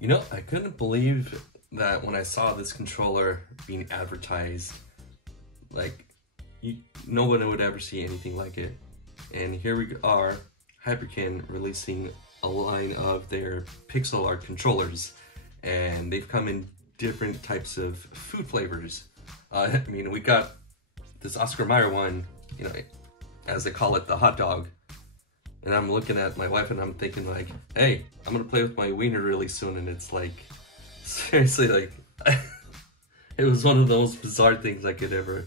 You know, I couldn't believe that when I saw this controller being advertised, like, no one would ever see anything like it. And here we are, Hyperkin releasing a line of their pixel art controllers, and they've come in different types of food flavors. I mean, we got this Oscar Mayer one, you know, as they call it, the hot dog. And I'm looking at my wife and I'm thinking like, hey, I'm gonna play with my wiener really soon. And it's like, seriously, like, it was one of those bizarre things I could ever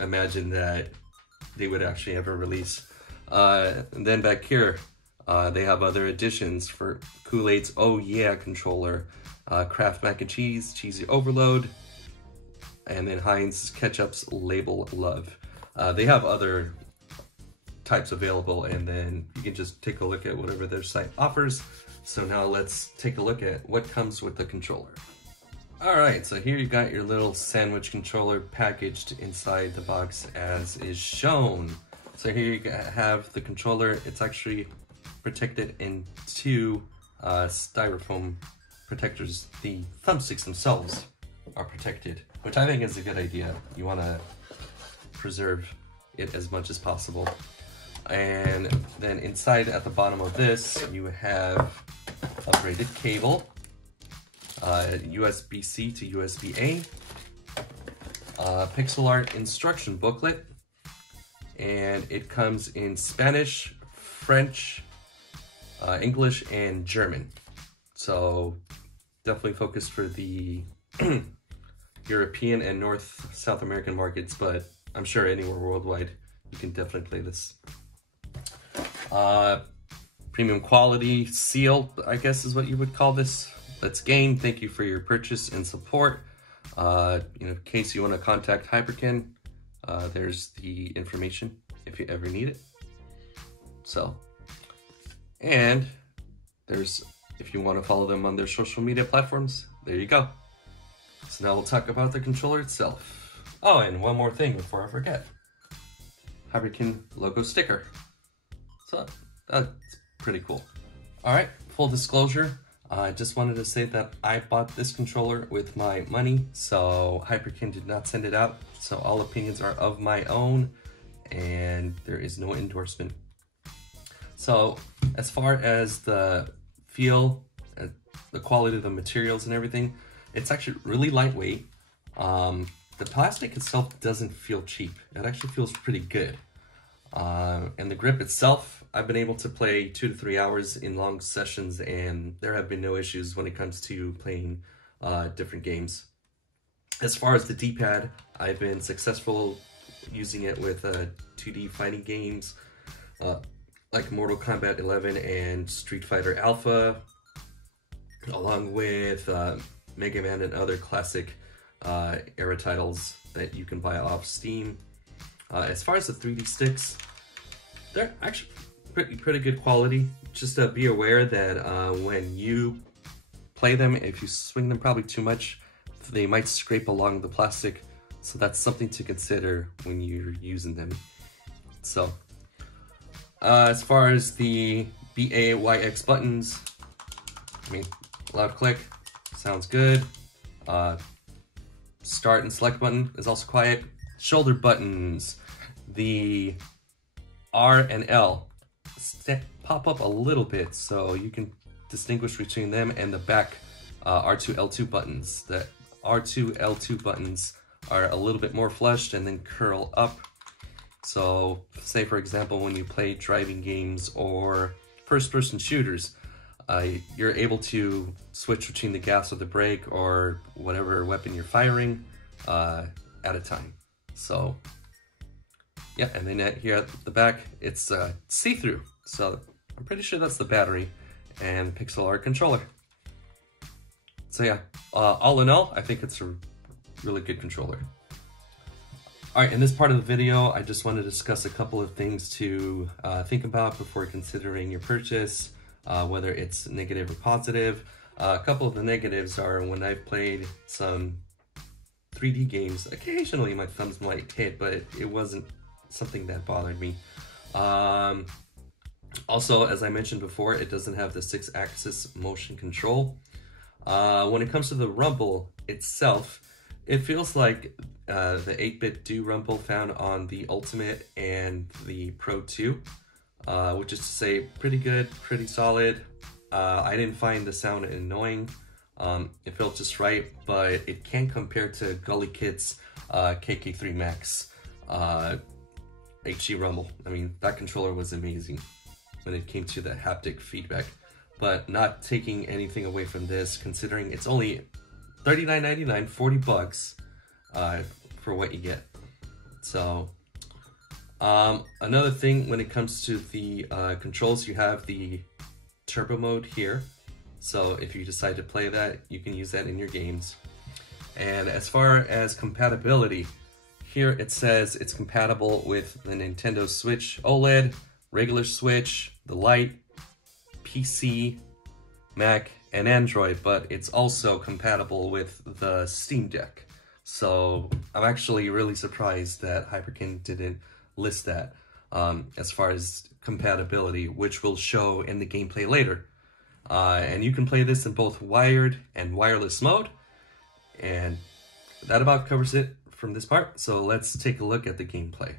imagine that they would actually ever release. And then back here, they have other additions for Kool-Aid's Oh Yeah controller, Kraft Mac and Cheese, Cheesy Overload, and then Heinz Ketchup's Label Love. They have other types available, and then you can just take a look at whatever their site offers. So now let's take a look at what comes with the controller. Alright, so here you got your little sandwich controller packaged inside the box as is shown. So here you have the controller. It's actually protected in two styrofoam protectors. The thumbsticks themselves are protected, which I think is a good idea. You want to preserve it as much as possible. And then inside at the bottom of this, you have a braided cable, USB-C to USB-A, pixel art instruction booklet, and it comes in Spanish, French, English, and German. So definitely focused for the European and South American markets, but I'm sure anywhere worldwide you can definitely play this. Premium quality seal, I guess is what you would call this. Let's game. Thank you for your purchase and support. In case you want to contact Hyperkin, there's the information if you ever need it. So, and there's, if you want to follow them on their social media platforms, there you go. So now we'll talk about the controller itself. Oh, and one more thing before I forget. Hyperkin logo sticker. So that's pretty cool. All right, full disclosure, I just wanted to say that I bought this controller with my money, so Hyperkin did not send it out. So all opinions are of my own, and there is no endorsement. So as far as the feel, the quality of the materials and everything, it's actually really lightweight. The plastic itself doesn't feel cheap. It actually feels pretty good. And the grip itself, I've been able to play 2 to 3 hours in long sessions, and there have been no issues when it comes to playing different games. As far as the D-pad, I've been successful using it with 2D fighting games like Mortal Kombat 11 and Street Fighter Alpha, along with Mega Man and other classic era titles that you can buy off Steam. As far as the 3D sticks, they're actually pretty good quality. Just be aware that when you play them, if you swing them probably too much, they might scrape along the plastic. So that's something to consider when you're using them. So, as far as the BAYX buttons, I mean, loud click, sounds good. Start and select button is also quiet. Shoulder buttons, the R and L pop up a little bit, so you can distinguish between them and the back R2, L2 buttons. The R2, L2 buttons are a little bit more flushed and then curl up. So say for example, when you play driving games or first-person shooters, you're able to switch between the gas or the brake or whatever weapon you're firing at a time. So yeah, and then here at the back, it's see-through. So I'm pretty sure that's the battery and pixel art controller. So yeah, all in all, I think it's a really good controller. All right, in this part of the video, I just want to discuss a couple of things to think about before considering your purchase, whether it's negative or positive. A couple of the negatives are when I've played some 3D games, occasionally my thumbs might hit, but it wasn't something that bothered me. Also, as I mentioned before, it doesn't have the 6-axis motion control. When it comes to the rumble itself, it feels like the 8-bit do rumble found on the Ultimate and the Pro 2, which is to say pretty good, pretty solid. I didn't find the sound annoying. It felt just right, but it can't compare to Gulikit's KK3 Max HD rumble. I mean, that controller was amazing when it came to the haptic feedback, but not taking anything away from this, considering it's only $39.99, 40 bucks for what you get. So another thing when it comes to the controls, you have the turbo mode here. So if you decide to play that, you can use that in your games. And as far as compatibility, here it says it's compatible with the Nintendo Switch OLED, regular Switch, the Lite, PC, Mac, and Android, but it's also compatible with the Steam Deck. So I'm actually really surprised that Hyperkin didn't list that as far as compatibility, which will show in the gameplay later. And you can play this in both wired and wireless mode. And that about covers it from this part. So let's take a look at the gameplay.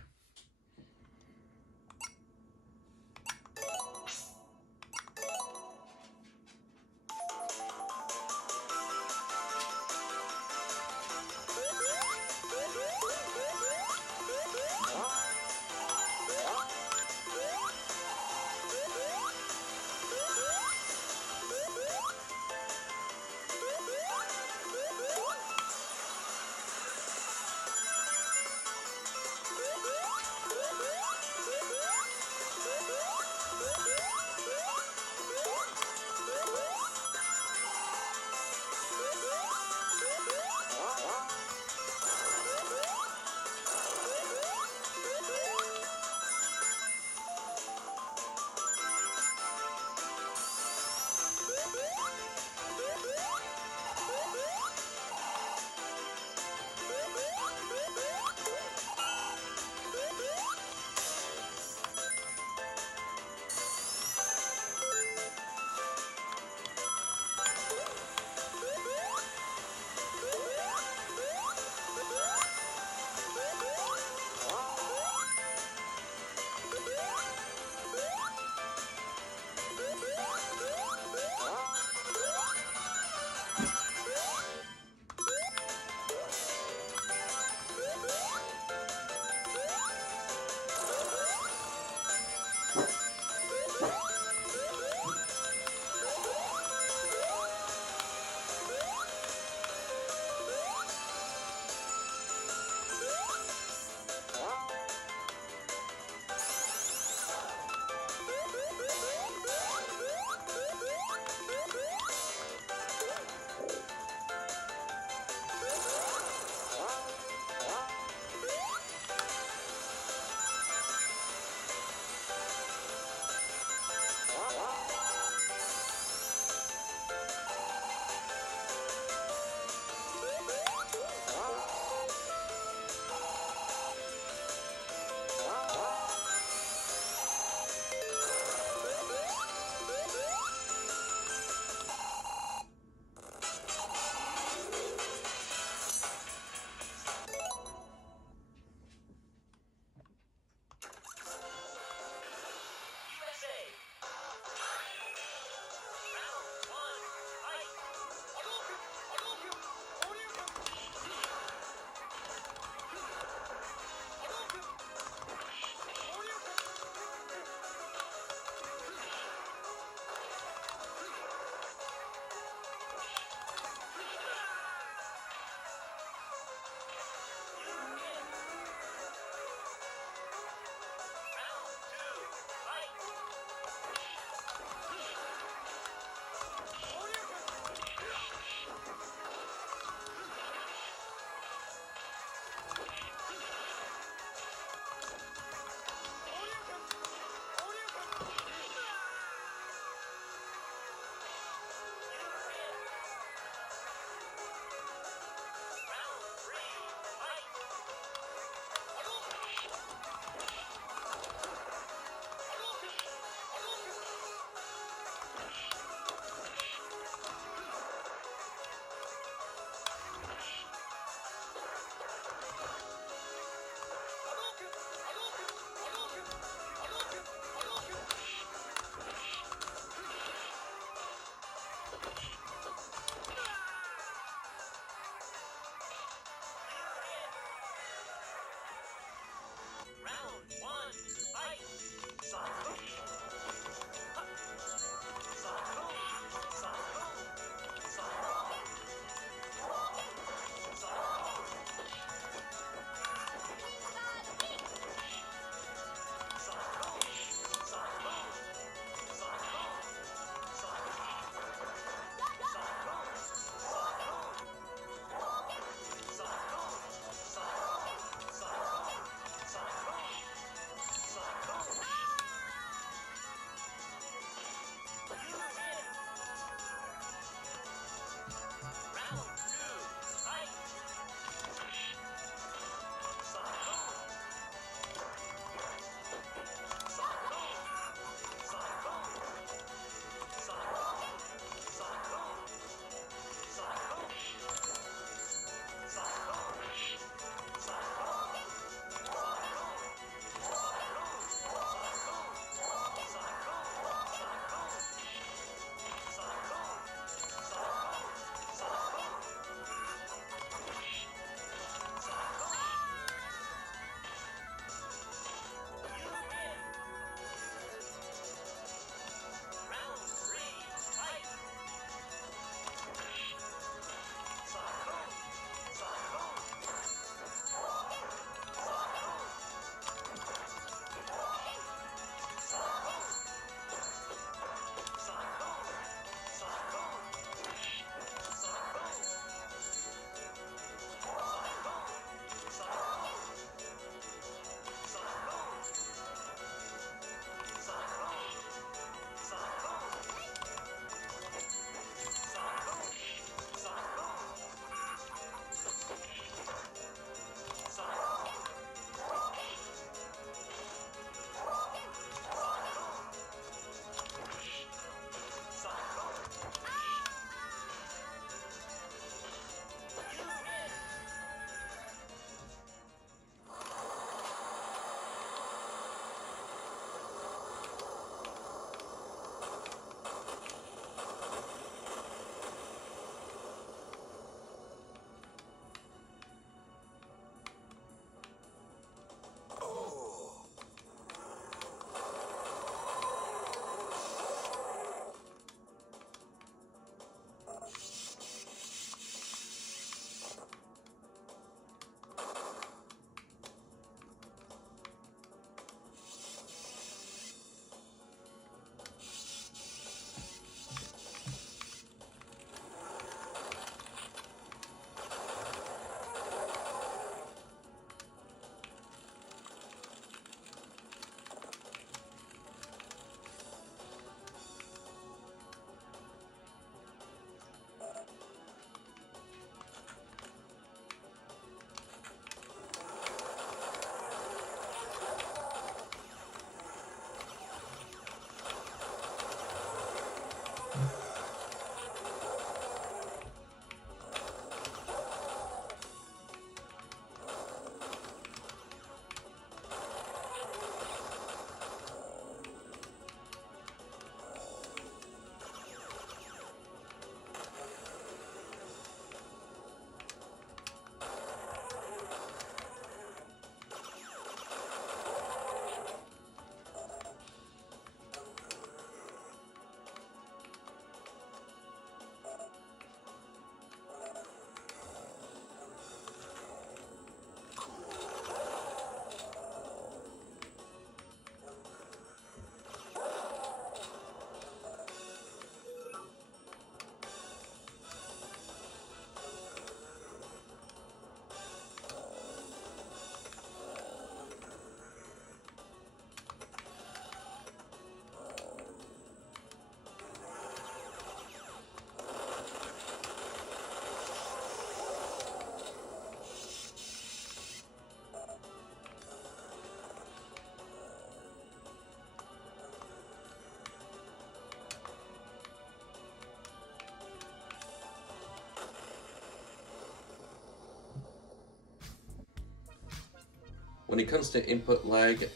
When it comes to input lag,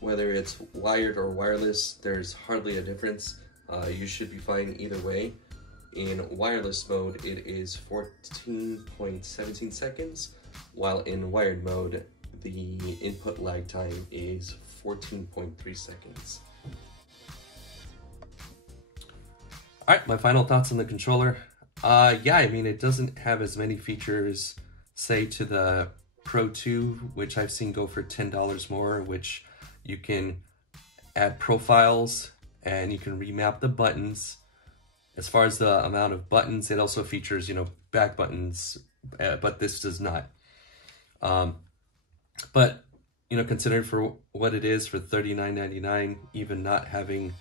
whether it's wired or wireless, there's hardly a difference. You should be fine either way. In wireless mode, it is 14.17 seconds, while in wired mode, the input lag time is 14.3 seconds. Alright, my final thoughts on the controller. Yeah, I mean, it doesn't have as many features, say, to the Pro 2, which I've seen go for $10 more, which you can add profiles and you can remap the buttons. As far as the amount of buttons, it also features, you know, back buttons, but this does not. But, you know, considering for what it is for $39.99, even not having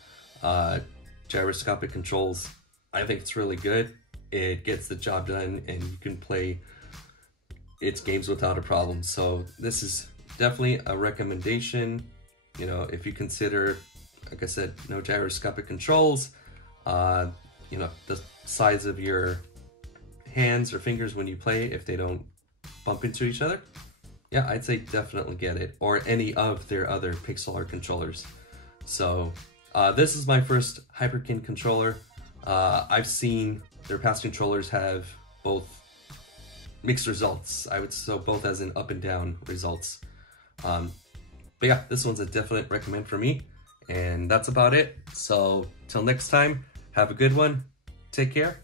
gyroscopic controls, I think it's really good. It gets the job done and you can play its games without a problem. So this is definitely a recommendation. You know, if you consider, like I said, no gyroscopic controls, you know, the size of your hands or fingers when you play, if they don't bump into each other, yeah, I'd say definitely get it, or any of their other pixel art controllers. So this is my first Hyperkin controller. I've seen their past controllers have both mixed results. I would so both as in up and down results. But yeah, this one's a definite recommend for me. And that's about it. So till next time, have a good one. Take care.